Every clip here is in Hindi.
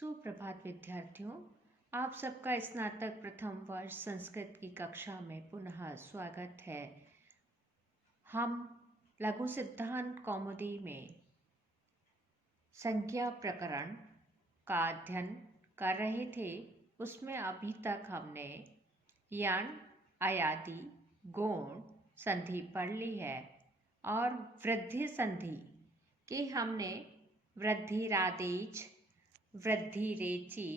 सुप्रभात विद्यार्थियों, आप सबका स्नातक प्रथम वर्ष संस्कृत की कक्षा में पुनः स्वागत है। हम लघु सिद्धांत कौमुदी में संज्ञा प्रकरण का अध्ययन कर रहे थे। उसमें अभी तक हमने यण, अयादि, गौण संधि पढ़ ली है और वृद्धि संधि की हमने वृद्धिरादेच, वृद्धिरेचि,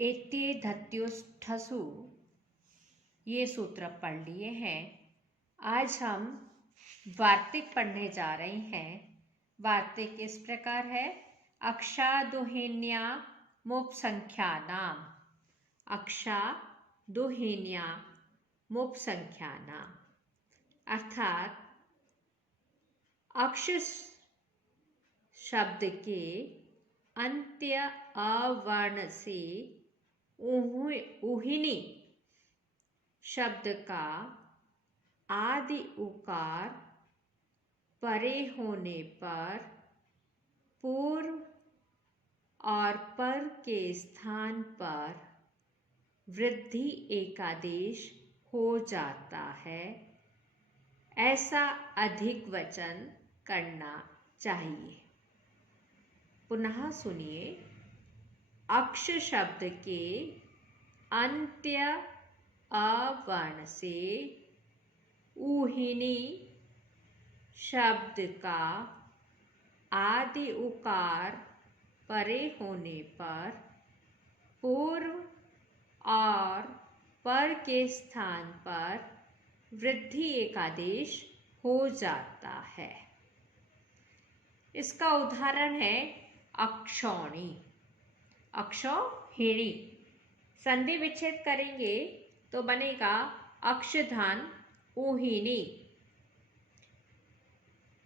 एत्येधत्युष्ठसु ये सूत्र पढ़ लिए हैं। आज हम वार्तिक पढ़ने जा रहे हैं। वार्तिक इस प्रकार है: अक्षादुहिन्या मुपसंख्यानाम, अक्षादुहिन्या मुपसंख्यानाम, अर्थात अक्ष शब्द के अंत्य अवर्ण से उहिनी शब्द का आदि उकार परे होने पर पूर्व और पर के स्थान पर वृद्धि एकादेश हो जाता है, ऐसा अधिक वचन करना चाहिए। पुनः सुनिए। अक्ष शब्द के अंत्य अवर्ण से ऊहिनी शब्द का आदि उकार परे होने पर पूर्व और पर के स्थान पर वृद्धि एकादेश हो जाता है। इसका उदाहरण है अक्षौणी, अक्षौहिणी। संधि विच्छेद करेंगे तो बनेगा अक्षधान ऊहिनी।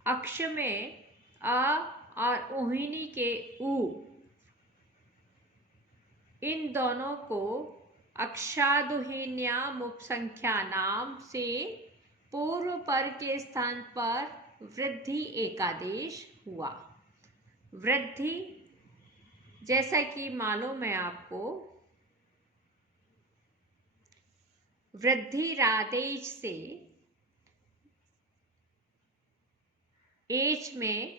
अक्ष में अ और ऊहिनी के ऊ, इन दोनों को अक्षादुहिन्याम उपसंख्यानाम से पूर्व पर के स्थान पर वृद्धि एकादेश हुआ। वृद्धि जैसा कि मालूम है आपको, वृद्धिरादेच से एच में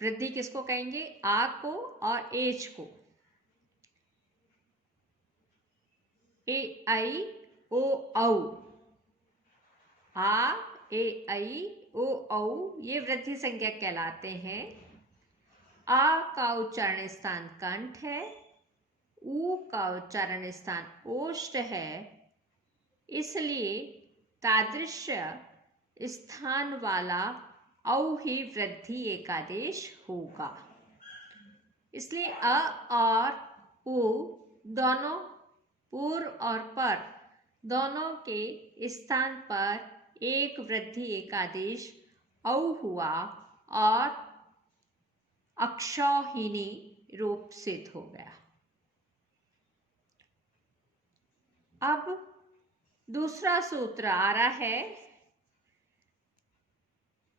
वृद्धि किसको कहेंगे? आ को और एच को। ए आई ओ औ, आ ए आई ओ औ ये वृद्धि संज्ञा कहलाते हैं। आ का उच्चारण स्थान कंठ है, ऊ का उच्चारण स्थान ओष्ठ है, इसलिए तादृश्य स्थान वाला औ ही वृद्धि एकादेश होगा। इसलिए अ और उ दोनों पूर्व और पर दोनों के स्थान पर एक वृद्धि एकादेश औ हुआ और अक्षौहिणी रूप सिद्ध हो गया। अब दूसरा सूत्र आ रहा है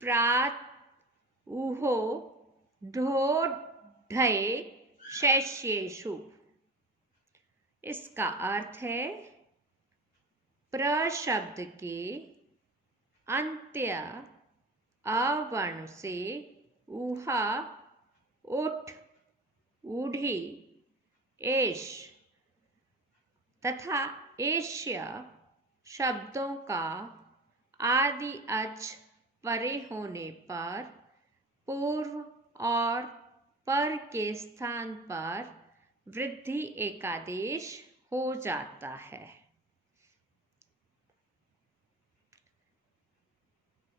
प्रात ऊहो ढो ढय शैष्येषु। इसका अर्थ है प्र शब्द के अंत्य अवर्ण से ऊहा, उठ, ऊढ़ी, एश तथा एष्य शब्दों का आदि अच परे होने पर पूर्व और पर के स्थान पर वृद्धि एकादेश हो जाता है।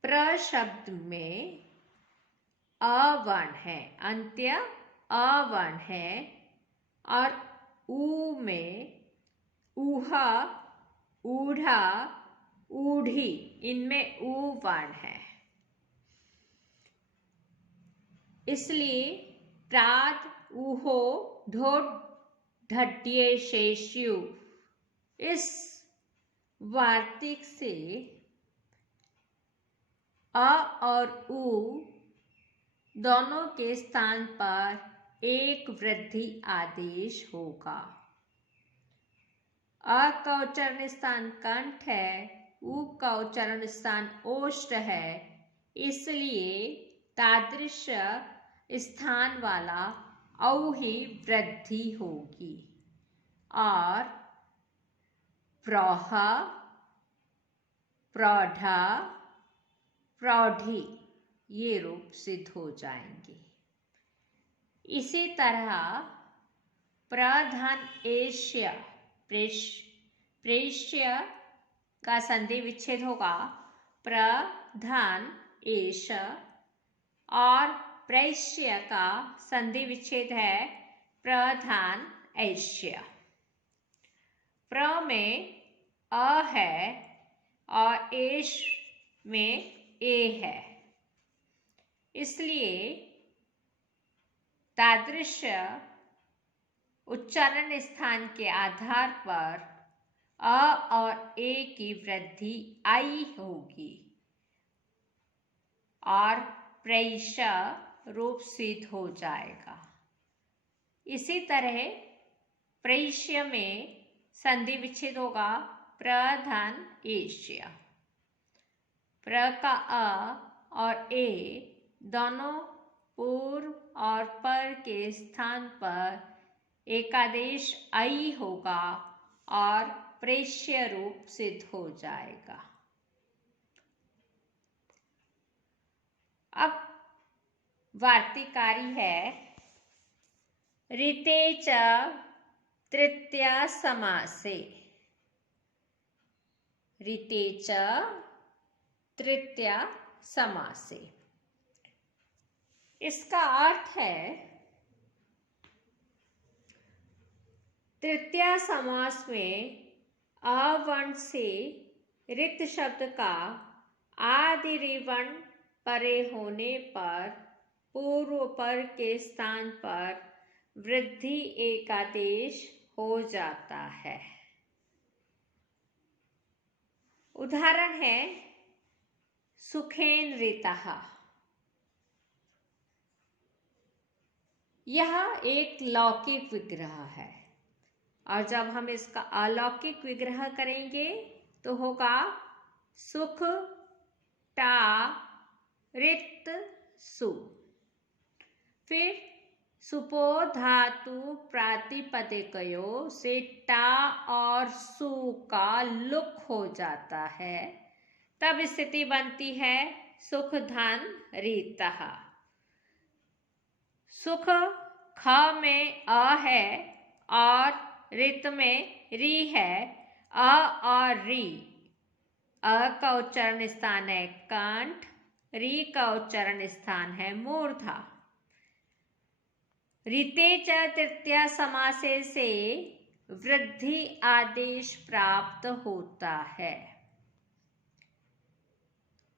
प्र शब्द में अवर्ण है, अंत्य अवर्ण है, और ऊ में ऊहा, ऊढ़ा, ऊढ़ी इनमें ऊ वर्ण है। इसलिए प्रात ऊहो ढो ढट्ये शेष्यु इस वार्तिक से अ और ऊ दोनों के स्थान पर एक वृद्धि आदेश होगा। अ का उच्चारण स्थान कंठ है, उ का उच्चारण स्थान ओष्ठ है, इसलिए तादृश्य स्थान वाला औ ही वृद्धि होगी और प्रौह, प्रौढ़ा, प्रौढ़ी ये रूप सिद्ध हो जाएंगे। इसी तरह प्रधान एष्य प्रेष्य का संधि विच्छेद होगा प्रधान एश, और प्रेष्य का संधि विच्छेद है प्रधान ऐश्य। प्र में अ है और एश में ए है, इसलिए तादृश्य उच्चारण स्थान के आधार पर अ और ए की वृद्धि आई होगी और प्रेष्य रूप सिद्ध हो जाएगा। इसी तरह प्रेष्य में संधि विच्छेद होगा प्रधान एष्य। प्र का अ और ए दोनों पूर्व और पर के स्थान पर एकादेश आई होगा और प्रेष्य रूप सिद्ध हो जाएगा। अब वार्तिकारी है ऋते च तृतीया समासे। ऋते च तृतीया समासे, इसका अर्थ है तृतीया समास में अवर्ण से ऋत शब्द का आदि वर्ण परे होने पर पूर्व पर के स्थान पर वृद्धि एकादेश हो जाता है। उदाहरण है सुखेन ऋतः। यह एक लौकिक विग्रह है और जब हम इसका अलौकिक विग्रह करेंगे तो होगा सुख टा ऋत सु। फिर सुपो धातु प्रातिपदिकयो से टा और सु का लुक हो जाता है, तब स्थिति बनती है सुख धन रीतः। सुख ख में अ है और ऋत में री है। अ और री, अ का उच्चारण स्थान है कंठ, री का उच्चारण स्थान है मूर्धा। ऋते च तृतीया समासे से वृद्धि आदेश प्राप्त होता है।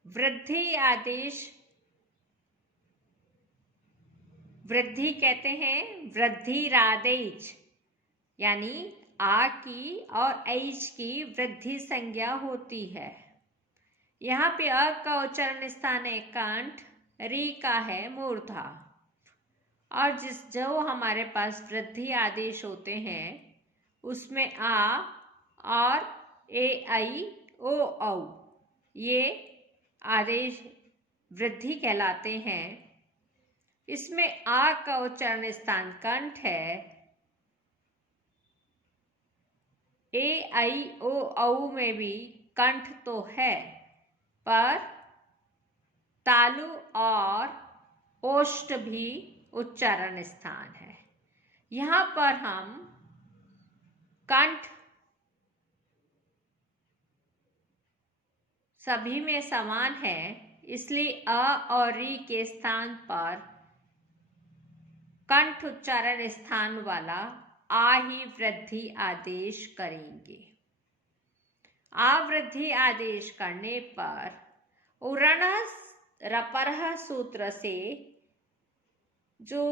वृद्धि आदेश, वृद्धि कहते हैं वृद्धि रादेश, यानी आ की और ऐच की वृद्धि संज्ञा होती है। यहाँ पे अ का उच्चारण स्थान है कंठ, री का है मूर्धा, और जो हमारे पास वृद्धि आदेश होते हैं उसमें आ और ए आई ओ औ ये आदेश वृद्धि कहलाते हैं। इसमें आ का उच्चारण स्थान कंठ है, ए आई ओ औ में भी कंठ तो है पर तालु और ओष्ठ भी उच्चारण स्थान है। यहाँ पर हम कंठ सभी में समान है, इसलिए अ और री के स्थान पर कंठ उच्चारण स्थान वाला आ ही वृद्धि आदेश करेंगे। आ वृद्धि आदेश करने पर उरण रपरः सूत्र से जो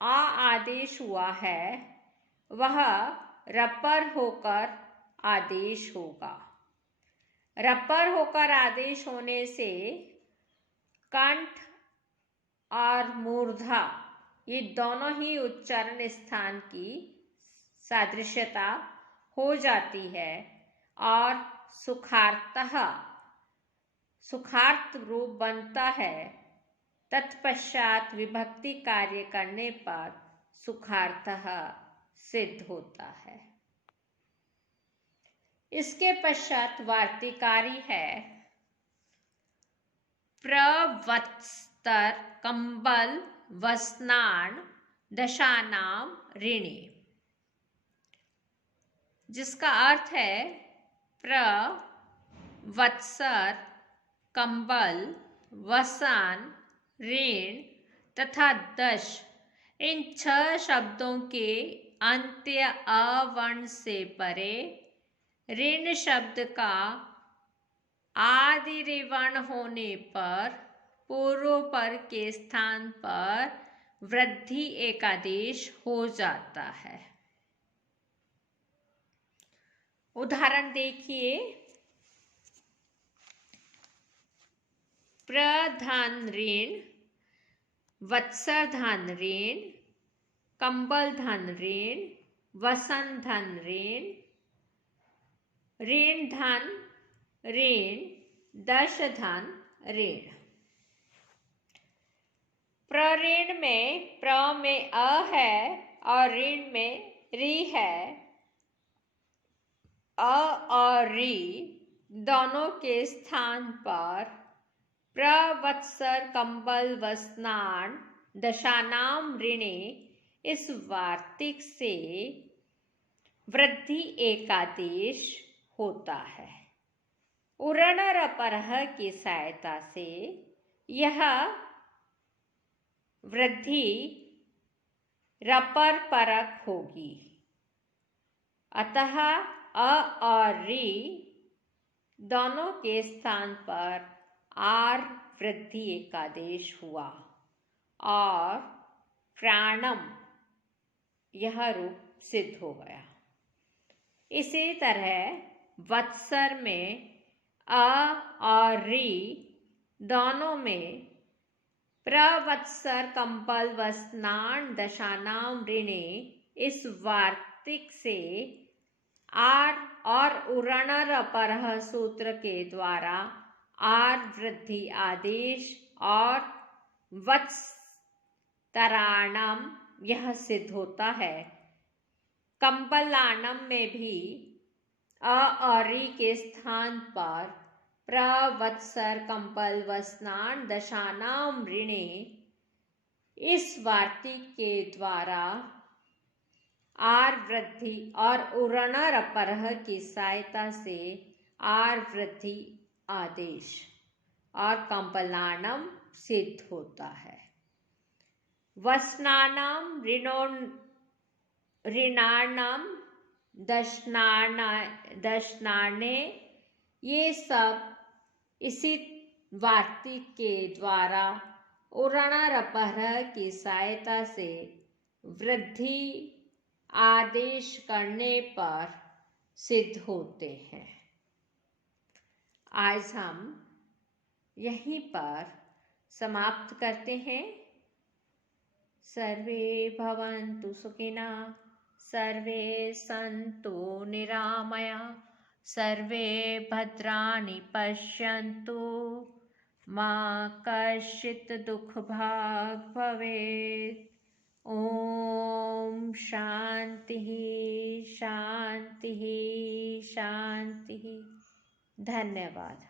आ आदेश हुआ है वह रपर होकर आदेश होगा। रपर होकर आदेश होने से कंठ और मूर्धा ये दोनों ही उच्चारण स्थान की सादृश्यता हो जाती है और सुखार्थः सुखार्थ रूप बनता है। तत्पश्चात विभक्ति कार्य करने पर सुखार्थः सिद्ध होता है। इसके पश्चात वार्तिकारी है। प्रवत्स्तर कंबल वस्नान दशानाम ऋणी, जिसका अर्थ है वत्सर कंबल वसन ऋण तथा दश, इन 6 शब्दों के अंत्य अवर्ण से परे ऋण शब्द का आदि ऋवर्ण होने पर पूर्व पर के स्थान पर वृद्धि एकादेश हो जाता है। उदाहरण देखिए। प्रधान ऋण, वत्सर धन ऋण, कंबल धन ऋण, वसन धन ऋण, ऋण धन ऋण, दश धन ऋण। प्रऋण में प्र में अ है और ऋण में री है। अ और री दोनों के स्थान पर प्रवत्सर कंबल वस्नान दशानाम ऋणे इस वार्तिक से वृद्धि एकादेश होता है। उरण रपरः की सहायता से यह वृद्धि रपर परक होगी। अतः अ और री दोनों के स्थान पर आर वृद्धि एकादेश हुआ और प्राणम यह रूप सिद्ध हो गया। इसी तरह वत्सर में अ और री दोनों में प्रवत्सर कंबल वस्नान दशानाम ऋणे इस वार्तिक से आर और उरणर अपरः सूत्र के द्वारा आर वृद्धि आदेश और वत्सराणम यह सिद्ध होता है। कंबलानम में भी अ और री के स्थान पर प्रवत्सर कंबल वस्नान दशानाम ऋणे इस वार्तिक के द्वारा आर वृद्धि और उरणर अपरः की सहायता से आर वृद्धि आदेश और कंबलानम सिद्ध होता है। वस्नानाम ऋणानाम दशनाने ये सब इसी वार्तिक के द्वारा उरणर अपरः की सहायता से वृद्धि आदेश करने पर सिद्ध होते हैं। आज हम यहीं पर समाप्त करते हैं। सर्वे भवन्तु सुखिनः, सर्वे सन्तु निरामया, सर्वे भद्राणि पश्यन्तु, मा कश्चित् दुःखभाग् भवेत्। ओम शांति शांति शांति। धन्यवाद।